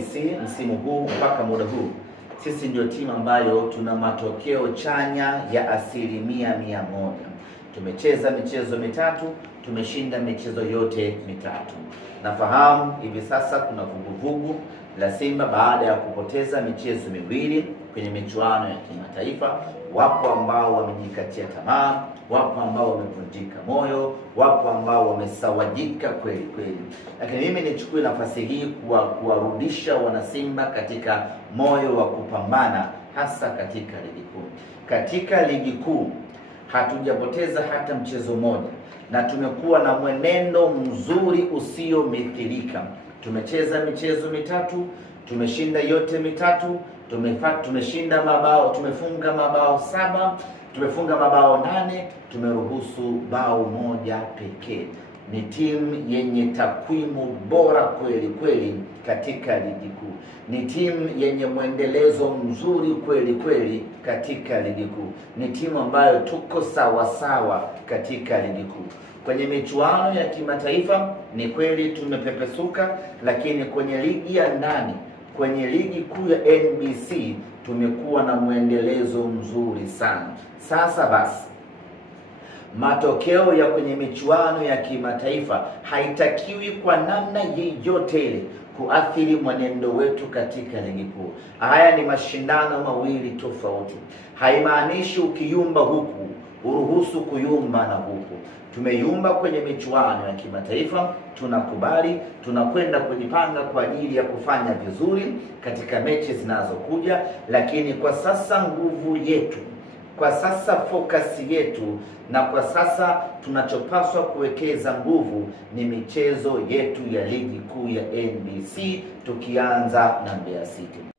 NBC msimu huu mpaka muda huu, sisi ndio timu ambayo tuna matokeo chanya ya 100%. Tumecheza michezo mitatu, tumeshinda michezo yote mitatu. Nafahamu hivi sasa kuna vuguvugu la Simba baada ya kupoteza michezo miwili kwenye michuano ya kimataifa. Wapo ambao wamejikatia tamaa, wapo ambao wamevunjika moyo, wapo ambao wamesawajika kweli kweli. Lakini mimi nichukue nafasi hii kuwarudisha wana Simba katika moyo wa kupambana, hasa katika ligi kuu. Katika ligi kuu hatujapoteza hata mchezo mmoja na tumekuwa na mwenendo mzuri usiomithilika. Tumecheza michezo mitatu, tumeshinda yote mitatu, tumeshinda mabao, tumefunga mabao 7, tumefunga mabao 8, tumeruhusu bao 1 pekee. Ni timu yenye takwimu bora kweli kweli katika ligi kuu. Ni timu yenye mwendelezo mzuri kweli kweli katika ligi kuu. Ni timu ambayo tuko sawa sawa katika ligi kuu. Kwenye michuano ya kimataifa ni kweli tumepepesuka, lakini kwenye ligi ya ndani, kwenye ligi kuu ya NBC tumekuwa na mwendelezo mzuri sana. Sasa basi, matokeo ya kwenye michuano ya kimataifa haitakiwi kwa namna yeyote ile kuathiri mwenendo wetu katika ligi kuu. Haya ni mashindano mawili tofauti. Haimaanishi ukiyumba huku uruhusu kuyumba na huku. Tumeyumba kwenye michuano ya kimataifa, tunakubali, tunakwenda kujipanga kwa ajili ya kufanya vizuri katika mechi zinazokuja, lakini kwa sasa nguvu yetu, kwa sasa focus yetu, na kwa sasa tunachopaswa kuwekeza nguvu ni michezo yetu ya ligi kuu ya NBC, tukianza na Mbeya City.